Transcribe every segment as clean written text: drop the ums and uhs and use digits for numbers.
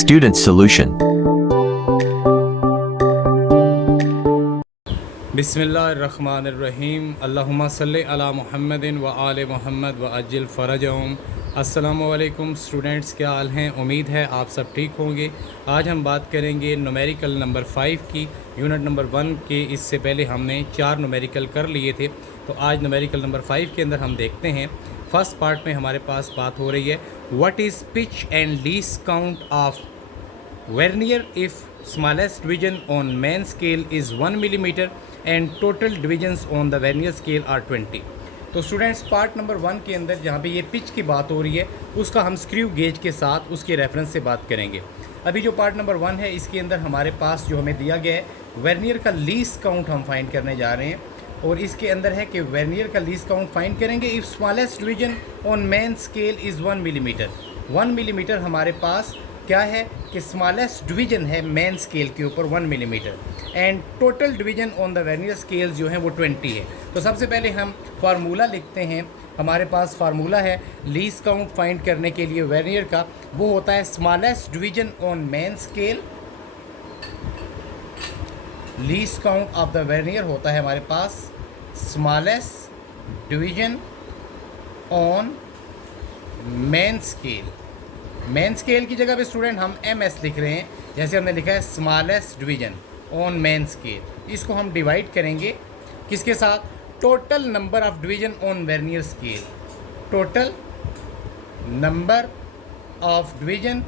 Student solution. बिस्मिल्लाहिर्रहमानिर्रहीम अल्लाहुम्मा सल्लि अला मुहम्मदिन व आले मोहम्मद व अज्जिल फ़रजहुम। अस्सलामु अलैकुम स्टूडेंट्स, क्या हाल हैं? उम्मीद है आप सब ठीक होंगे। आज हम बात करेंगे न्यूमेरिकल नंबर 5 की, यूनिट नंबर 1 के। इससे पहले हमने 4 न्यूमेरिकल कर लिए थे, तो आज न्यूमेरिकल नंबर 5 के अंदर हम देखते हैं। फर्स्ट पार्ट में हमारे पास बात हो रही है what is pitch and least count of Vernier if smallest division on main scale is 1 millimeter and total divisions on the vernier scale are 20। तो स्टूडेंट्स, पार्ट नंबर 1 के अंदर जहाँ पे ये पिच की बात हो रही है उसका हम स्क्रू गेज के साथ उसके रेफरेंस से बात करेंगे। अभी जो पार्ट नंबर 1 है इसके अंदर हमारे पास जो हमें दिया गया है वर्नियर का लीस्ट काउंट हम फाइंड करने जा रहे हैं, और इसके अंदर है कि वर्नियर का लीस्ट काउंट फाइंड करेंगे if smallest division on main scale is 1 millimetre. 1 millimetre हमारे पास क्या है कि स्मॉलेस्ट डिवीजन है मेन स्केल के ऊपर 1 millimetre, and total division on the vernier scale जो है वो 20 है। तो सबसे पहले हम फार्मूला लिखते हैं। हमारे पास फार्मूला है लीस्ट काउंट फाइंड करने के लिए वर्नियर का, वो होता है smallest division on main scale. Least count of the vernier होता है हमारे पास smallest division on main scale. Main scale की जगह पे स्टूडेंट हम MS लिख रहे हैं, जैसे हमने लिखा है smallest division on main scale. इसको हम डिवाइड करेंगे किसके साथ? Total number of division on vernier scale. Total number of division,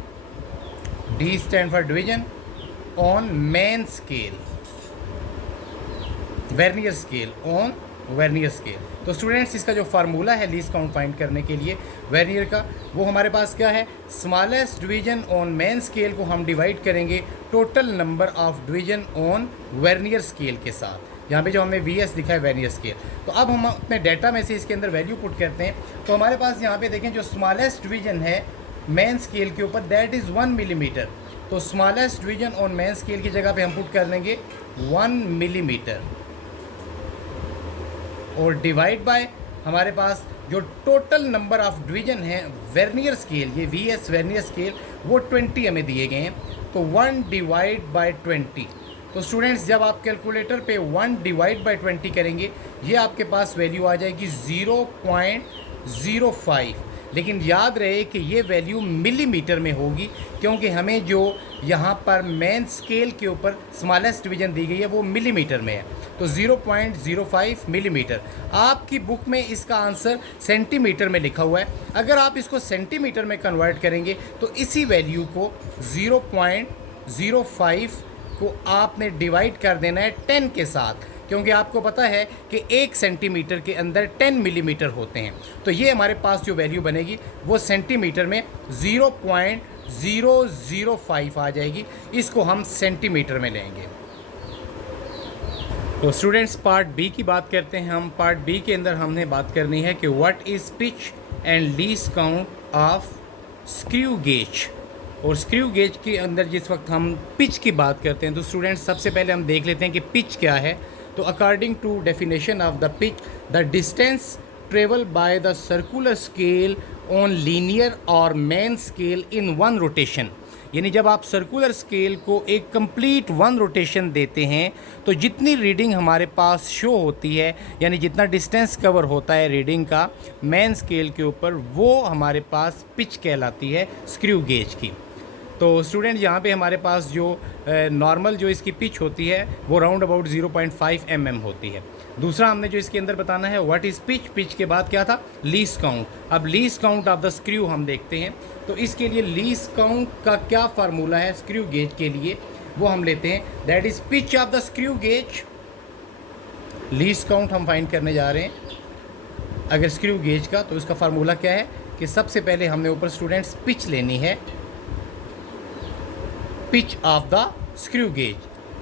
D stand for division, on main scale, vernier scale, on vernier scale. तो स्टूडेंट्स, इसका जो फार्मूला है least count find करने के लिए वर्नियर का, वो हमारे पास क्या है? Smallest division on main scale को हम डिवाइड करेंगे total number of division on vernier scale के साथ। यहाँ पे जो हमने VS लिखा है वर्नियर स्केल। तो अब हम अपने डाटा में से इसके अंदर वैल्यू पुट करते हैं। तो हमारे पास यहाँ पे देखें जो स्मॉलेस्ट डिवीजन है मेन स्केल के ऊपर दैट इज़ 1 मिलीमीटर। तो smallest division on main scale की जगह पे हम पुट कर देंगे 1 मिलीमीटर, और डिवाइड बाय हमारे पास जो टोटल नंबर ऑफ डिवीजन है वर्नियर स्केल, ये VS वर्नियर स्केल, वो 20 हमें दिए गए हैं। तो 1 डिवाइड बाय 20। तो स्टूडेंट्स, जब आप कैलकुलेटर पे 1 डिवाइड बाय 20 करेंगे ये आपके पास वैल्यू आ जाएगी 0.05। लेकिन याद रहे कि ये वैल्यू मिलीमीटर में होगी, क्योंकि हमें जो यहाँ पर मेन स्केल के ऊपर स्मॉलेस्ट डिवीजन दी गई है वो मिलीमीटर में है। तो 0.05 मिलीमीटर। आपकी बुक में इसका आंसर सेंटीमीटर में लिखा हुआ है। अगर आप इसको सेंटीमीटर में कन्वर्ट करेंगे तो इसी वैल्यू को 0.05 को आपने डिवाइड कर देना है 10 के साथ, क्योंकि आपको पता है कि 1 सेंटीमीटर के अंदर 10 मिलीमीटर होते हैं। तो ये हमारे पास जो वैल्यू बनेगी वो सेंटीमीटर में 0.005 आ जाएगी। इसको हम सेंटीमीटर में लेंगे। तो स्टूडेंट्स, पार्ट बी की बात करते हैं हम। पार्ट बी के अंदर हमने बात करनी है कि what is pitch and least count of screw gauge. और स्क्रू गेज के अंदर जिस वक्त हम पिच की बात करते हैं तो स्टूडेंट्स, सबसे पहले हम देख लेते हैं कि पिच क्या है। तो according to definition of the pitch, the distance travel by the circular scale on linear और मेन स्केल इन 1 रोटेशन। यानी जब आप सर्कुलर स्केल को एक कंप्लीट 1 रोटेशन देते हैं तो जितनी रीडिंग हमारे पास शो होती है, यानी जितना डिस्टेंस कवर होता है रीडिंग का मेन स्केल के ऊपर, वो हमारे पास पिच कहलाती है स्क्रू गेज की। तो स्टूडेंट, यहाँ पे हमारे पास जो नॉर्मल जो इसकी पिच होती है वो राउंड अबाउट 0.5 mm होती है। दूसरा हमने जो इसके अंदर बताना है व्हाट इज़ पिच। पिच के बाद क्या था? Least count. अब least count of the screw हम देखते हैं। तो इसके लिए लीस्ट काउंट का क्या फार्मूला है स्क्रू गेज के लिए, वो हम लेते हैं। That is pitch of the screw gauge. Least count हम फाइंड करने जा रहे हैं अगर स्क्रू गेज का, तो इसका फार्मूला क्या है कि सबसे पहले हमने ऊपर स्टूडेंट्स पिच लेनी है, pitch of the screw gauge.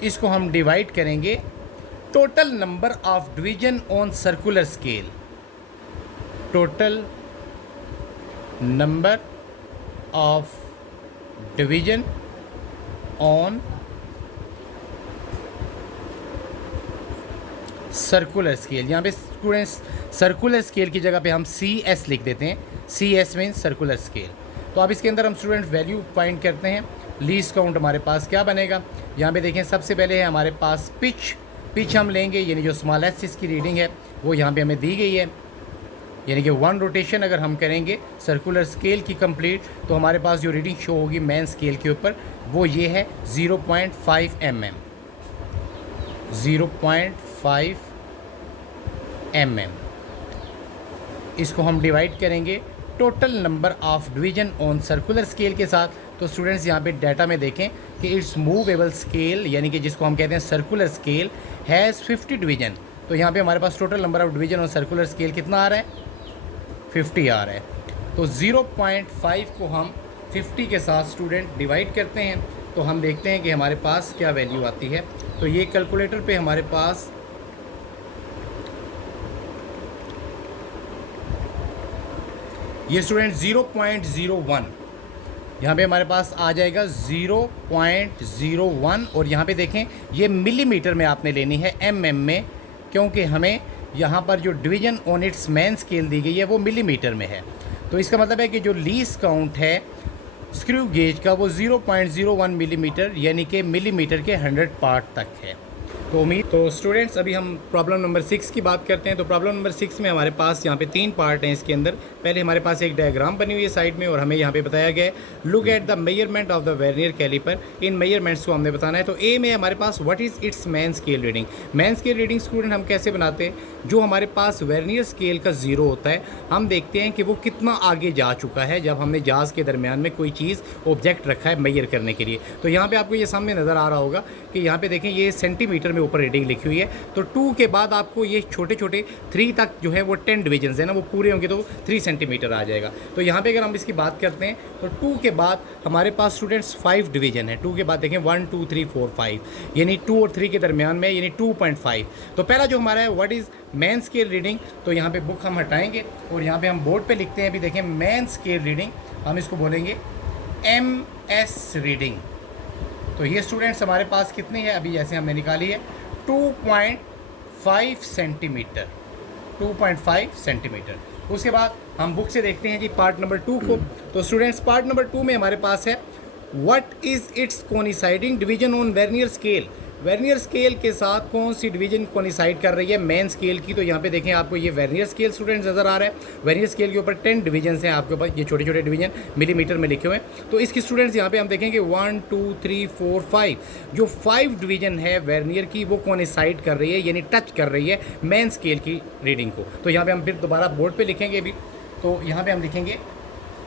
इसको हम डिवाइड करेंगे total number of division on circular scale. Total number of division on circular scale. यहाँ पे स्टूडेंट्स सर्कुलर स्केल की जगह पे हम CS लिख देते हैं। CS means circular scale. तो अब इसके अंदर हम स्टूडेंट वैल्यू फाइंड करते हैं। लीस्ट काउंट हमारे पास क्या बनेगा, यहाँ पे देखें सबसे पहले है हमारे पास पिच हम लेंगे, यानी जो स्मॉलेस्ट इसकी रीडिंग है वो यहाँ पे हमें दी गई है, यानी कि 1 रोटेशन अगर हम करेंगे सर्कुलर स्केल की कंप्लीट तो हमारे पास जो रीडिंग शो होगी मेन स्केल के ऊपर वो ये है 0.5 mm, 0.5 mm। इसको हम डिवाइड करेंगे total number of division on circular scale के साथ। तो स्टूडेंट्स यहाँ पे डाटा में देखें कि इट्स मूवेबल स्केल, यानी कि जिसको हम कहते हैं सर्कुलर स्केल, हैज़ 50 डिवीजन। तो यहाँ पे हमारे पास total number of division on circular scale कितना आ रहा है, 50 आ रहा है। तो 0.5 को हम 50 के साथ स्टूडेंट डिवाइड करते हैं तो हम देखते हैं कि हमारे पास क्या वैल्यू आती है। तो ये कैलकुलेटर पे हमारे पास ये स्टूडेंट 0.01 यहाँ पे हमारे पास आ जाएगा 0.01, और यहाँ पे देखें ये मिलीमीटर में आपने लेनी है, mm में, क्योंकि हमें यहाँ पर जो division on its main scale दी गई है वो मिलीमीटर में है। तो इसका मतलब है कि जो लीस्ट काउंट है स्क्रू गेज का वो 0.01 मिलीमीटर, यानी कि मिलीमीटर के 100 पार्ट तक है। तो स्टूडेंट्स अभी हम प्रॉब्लम नंबर 6 की बात करते हैं। तो प्रॉब्लम नंबर 6 में हमारे पास यहाँ पे 3 पार्ट हैं इसके अंदर। पहले हमारे पास एक डायग्राम बनी हुई है साइड में, और हमें यहाँ पे बताया गया है look at the measurement of the vernier caliper. इन मेजरमेंट्स को हमने बताना है। तो ए में हमारे पास what is its main scale reading. Main scale reading student हम कैसे बनाते हैं, जो हमारे पास वर्नियर स्केल का 0 होता है हम देखते हैं कि वो कितना आगे जा चुका है जब हमने जाज के दरमियान में कोई चीज़ ऑब्जेक्ट रखा है मेजर करने के लिए। तो यहाँ पे आपको ये सामने नज़र आ रहा होगा कि यहाँ पे देखें ये सेंटीमीटर में ऊपर रीडिंग लिखी हुई है। तो 2 के बाद आपको ये छोटे छोटे 3 तक जो है वो 10 डिवीजन है ना, वो पूरे होंगे तो 3 सेंटीमीटर आ जाएगा। तो यहाँ पे अगर हम इसकी बात करते हैं तो 2 के बाद हमारे पास स्टूडेंट्स 5 डिवीजन है। 2 के बाद देखें 1 2 3 4 5, यानी 2 और 3 के दरमियान में, यानी 2.5। तो पहला जो हमारा है what is main scale reading. तो यहाँ पे बुक हम हटाएंगे और यहाँ पे हम बोर्ड पे लिखते हैं। अभी देखें मेन स्केल रीडिंग, हम इसको बोलेंगे MS रीडिंग। तो ये स्टूडेंट्स हमारे पास कितनी है, अभी जैसे हमने निकाली है 2.5 सेंटीमीटर, 2.5 सेंटीमीटर। उसके बाद हम बुक से देखते हैं जी पार्ट नंबर 2 को। तो स्टूडेंट्स पार्ट नंबर 2 में हमारे पास है what is its coinciding division on vernier scale. Vernier scale के साथ कौन सी डिवीजन कोनिसाइड कर रही है मेन स्केल की। तो यहाँ पे देखें आपको ये वर्नियर स्केल स्टूडेंट्स नज़र आ रहा है। वर्नियर स्केल के ऊपर 10 डिवीजन हैं आपके पास, ये छोटे छोटे डिवीजन मिलीमीटर में लिखे हुए हैं। तो इसकी स्टूडेंट्स यहाँ पे हम देखेंगे 1 2 3 4 5, जो 5 डिवीजन है वर्नियर की वो कोनिसाइड कर रही है, यानी टच कर रही है मेन स्केल की रीडिंग को। तो यहाँ पर हम फिर दोबारा बोर्ड पर लिखेंगे अभी। तो यहाँ पर हम लिखेंगे,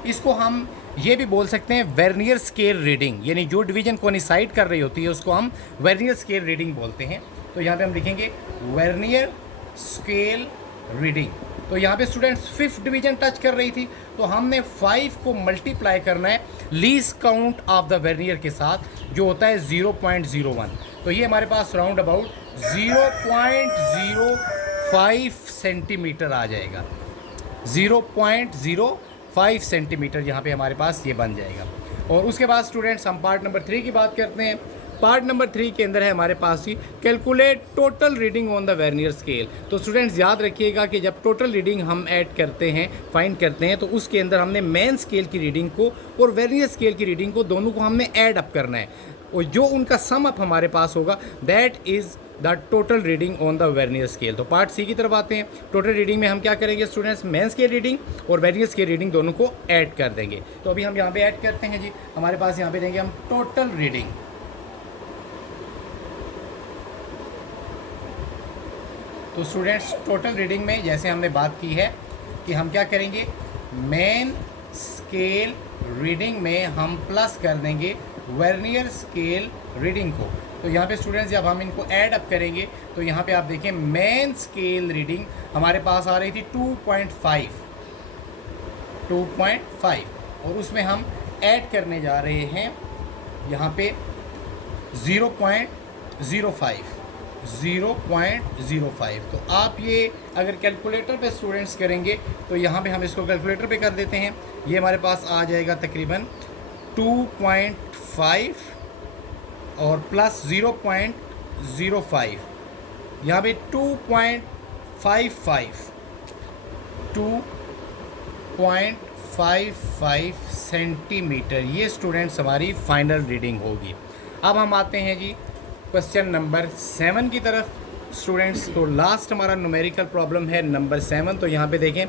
इसको हम ये भी बोल सकते हैं वर्नियर स्केल रीडिंग, यानी जो डिवीजन कोनिसाइड कर रही होती है उसको हम वर्नियर स्केल रीडिंग बोलते हैं। तो यहाँ पे हम लिखेंगे वर्नियर स्केल रीडिंग। तो यहाँ पे स्टूडेंट्स 5th डिवीजन टच कर रही थी, तो हमने 5 को मल्टीप्लाई करना है least count of the vernier के साथ, जो होता है 0.01। तो ये हमारे पास राउंड अबाउट 0.05 सेंटीमीटर आ जाएगा, 0.05 सेंटीमीटर यहाँ पे हमारे पास ये बन जाएगा। और उसके बाद स्टूडेंट्स हम पार्ट नंबर 3 की बात करते हैं। पार्ट नंबर 3 के अंदर है हमारे पास ही calculate total reading on the vernier scale. तो स्टूडेंट्स याद रखिएगा कि जब टोटल रीडिंग हम ऐड करते हैं, फाइंड करते हैं, तो उसके अंदर हमने मेन स्केल की रीडिंग को और वर्नियर स्केल की रीडिंग को दोनों को हमने ऐड अप करना है, और जो उनका सम अप हमारे पास होगा that is the total reading on the vernier scale. तो पार्ट सी की तरफ आते हैं। टोटल रीडिंग में हम क्या करेंगे स्टूडेंट्स, मेन स्केल रीडिंग और वर्नियर स्केल रीडिंग दोनों को ऐड कर देंगे। तो अभी हम यहाँ पे ऐड करते हैं जी, हमारे पास यहाँ पे देंगे हम टोटल रीडिंग। तो स्टूडेंट्स टोटल रीडिंग में जैसे हमने बात की है कि हम क्या करेंगे, मेन स्केल रीडिंग में हम प्लस कर देंगे वर्नियर स्केल रीडिंग को। तो यहाँ पे स्टूडेंट्स जब हम इनको ऐड अप करेंगे तो यहाँ पे आप देखें मेन स्केल रीडिंग हमारे पास आ रही थी 2.5, और उसमें हम ऐड करने जा रहे हैं यहाँ पे 0.05। तो आप ये अगर कैलकुलेटर पे स्टूडेंट्स करेंगे तो यहाँ पे हम इसको कैलकुलेटर पे कर देते हैं। ये हमारे पास आ जाएगा तकरीबन 2.5 और प्लस 0.05, यहाँ पे 2.55 6.55 सेंटीमीटर, ये स्टूडेंट्स हमारी फाइनल रीडिंग होगी। अब हम आते हैं जी क्वेश्चन नंबर 7 की तरफ स्टूडेंट्स। तो लास्ट हमारा न्यूमेरिकल प्रॉब्लम है नंबर 7। तो यहाँ पे देखें,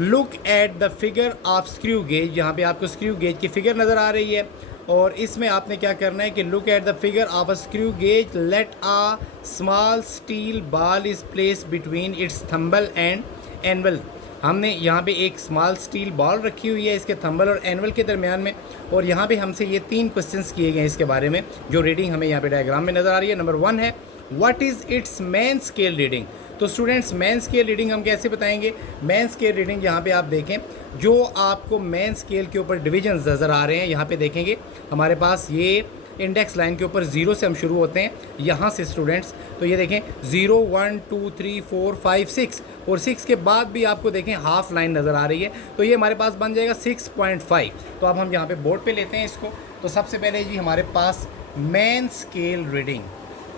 look at the figure of screw gauge. यहाँ पे आपको स्क्रू गेज की फिगर नज़र आ रही है और इसमें आपने क्या करना है कि look at the figure of a screw gauge, let a small steel ball is place between its thimble and anvil. हमने यहाँ पे एक स्मॉल स्टील बॉल रखी हुई है इसके थंबल और एनवल के दरमियान में, और यहाँ पे हमसे ये 3 क्वेश्चंस किए गए हैं इसके बारे में, जो रीडिंग हमें यहाँ पे डायग्राम में नज़र आ रही है। नंबर 1 है what is its main scale reading. तो स्टूडेंट्स मेन स्केल रीडिंग हम कैसे बताएंगे? मेन स्केल रीडिंग यहाँ पे आप देखें, जो आपको मेन स्केल के ऊपर डिविजन्स नज़र आ रहे हैं, यहाँ पे देखेंगे हमारे पास ये इंडेक्स लाइन के ऊपर 0 से हम शुरू होते हैं यहाँ से स्टूडेंट्स। तो ये देखें 0 1 2 3 4 5 6 और 6 के बाद भी आपको देखें हाफ लाइन नज़र आ रही है, तो ये हमारे पास बन जाएगा 6.5। तो अब हम यहाँ पे बोर्ड पे लेते हैं इसको। तो सबसे पहले जी हमारे पास मेन स्केल रीडिंग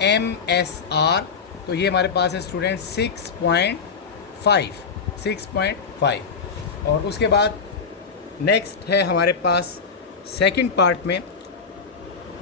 MSR, तो ये हमारे पास है स्टूडेंट 6.5। और उसके बाद नेक्स्ट है हमारे पास सेकंड पार्ट में,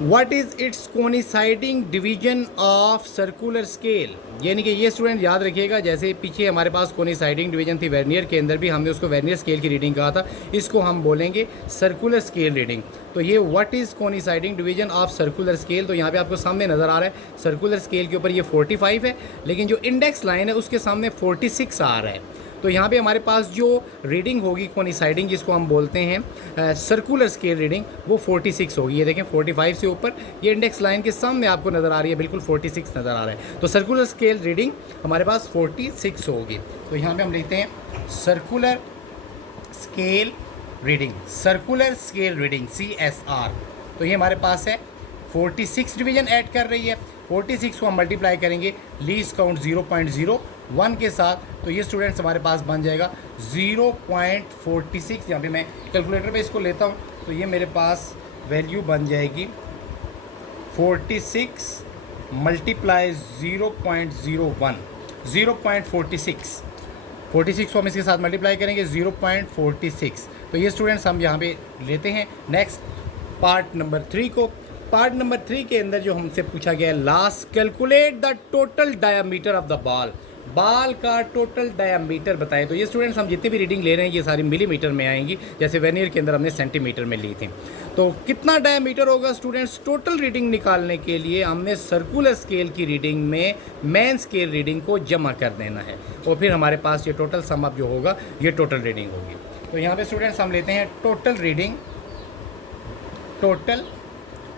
what is it's coinciding division of circular scale. यानी कि ये स्टूडेंट याद रखिएगा, जैसे पीछे हमारे पास कोइंसाइडिंग डिवीजन थी वर्नियर के अंदर भी, हमने उसको वर्नियर स्केल की रीडिंग कहा था, इसको हम बोलेंगे सर्कुलर स्केल रीडिंग। तो ये what is coinciding division of circular scale, तो यहाँ पे आपको सामने नज़र आ रहा है सर्कुलर स्केल के ऊपर ये 45 है, लेकिन जो इंडेक्स लाइन है उसके सामने 46 आ रहा है। तो यहाँ पे हमारे पास जो रीडिंग होगी कोइंसाइडिंग, जिसको हम बोलते हैं सर्कुलर स्केल रीडिंग, वो 46 होगी। ये देखें 45 से ऊपर ये इंडेक्स लाइन के सामने आपको नज़र आ रही है, बिल्कुल 46 नज़र आ रहा है। तो सर्कुलर स्केल रीडिंग हमारे पास 46 होगी। तो यहाँ पे हम लिखते हैं circular scale reading, circular scale reading CSR। तो ये हमारे पास है 46 डिवीजन ऐड कर रही है। 46 को हम मल्टीप्लाई करेंगे लीस्ट काउंट 0.01 के साथ, तो ये स्टूडेंट्स हमारे पास बन जाएगा 0.46। यहाँ पे मैं कैलकुलेटर पे इसको लेता हूँ, तो ये मेरे पास वैल्यू बन जाएगी 46 मल्टीप्लाई 0.01, 0.46। 46 को हम इसके साथ मल्टीप्लाई करेंगे 0.46। तो ये स्टूडेंट्स हम यहाँ पे लेते हैं नेक्स्ट पार्ट नंबर 3 को। पार्ट नंबर 3 के अंदर जो हमसे पूछा गया है last, calculate the total diameter of the ball. बाल का टोटल डायामीटर बताएं। तो ये स्टूडेंट्स हम जितनी भी रीडिंग ले रहे हैं ये सारी मिलीमीटर में आएंगी, जैसे वर्नियर के अंदर हमने सेंटीमीटर में ली थी। तो कितना डायामीटर होगा स्टूडेंट्स? टोटल रीडिंग निकालने के लिए हमने सर्कुलर स्केल की रीडिंग में मेन स्केल रीडिंग को जमा कर देना है, और फिर हमारे पास ये टोटल सम अप जो होगा ये टोटल रीडिंग होगी। तो यहाँ पे स्टूडेंट्स हम लेते हैं टोटल रीडिंग। टोटल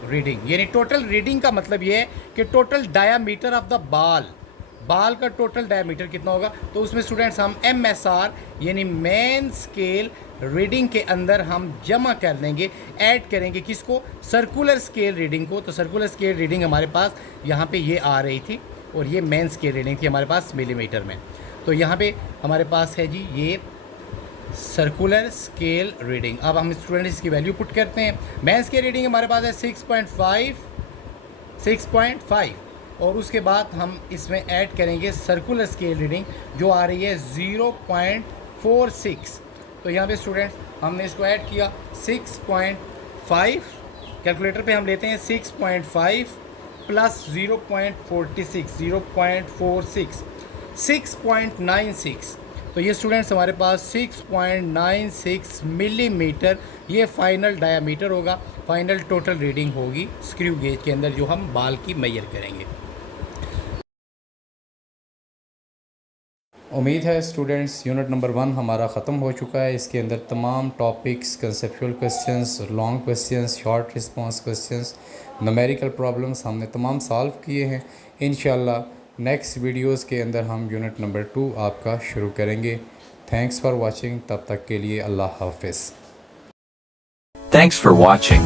रीडिंग यानी टोटल रीडिंग का मतलब ये है कि total diameter of the ball, बाल का टोटल डायमीटर कितना होगा। तो उसमें स्टूडेंट्स हम MSR यानी मेन स्केल रीडिंग के अंदर हम जमा कर देंगे, ऐड करेंगे किसको? सर्कुलर स्केल रीडिंग को। तो सर्कुलर स्केल रीडिंग हमारे पास यहाँ पे ये आ रही थी, और ये मेन स्केल रीडिंग थी हमारे पास मिलीमीटर में। तो यहाँ पे हमारे पास है जी ये सर्कुलर स्केल रीडिंग। अब हम स्टूडेंट इसकी वैल्यू पुट करते हैं। मेन स्केल रीडिंग हमारे पास है 6.5, और उसके बाद हम इसमें ऐड करेंगे सर्कुलर स्केल रीडिंग जो आ रही है 0.46। तो यहाँ पे स्टूडेंट्स हमने इसको ऐड किया 6.5, कैलकुलेटर पे हम लेते हैं 6.5 प्लस 0.46, 6.96। तो ये स्टूडेंट्स हमारे पास 6.96 मिलीमीटर ये फाइनल डायामीटर होगा, फाइनल टोटल रीडिंग होगी स्क्रू गेज के अंदर जो हम बाल की मेजर करेंगे। उम्मीद है स्टूडेंट्स यूनिट नंबर 1 हमारा ख़त्म हो चुका है। इसके अंदर तमाम topics, conceptual questions, long questions, short response questions, numerical problems हमने तमाम सॉल्व किए हैं। इंशाल्लाह नेक्स्ट वीडियोस के अंदर हम यूनिट नंबर 2 आपका शुरू करेंगे। Thanks for watching. तब तक के लिए अल्लाह हाफिज़। Thanks for watching.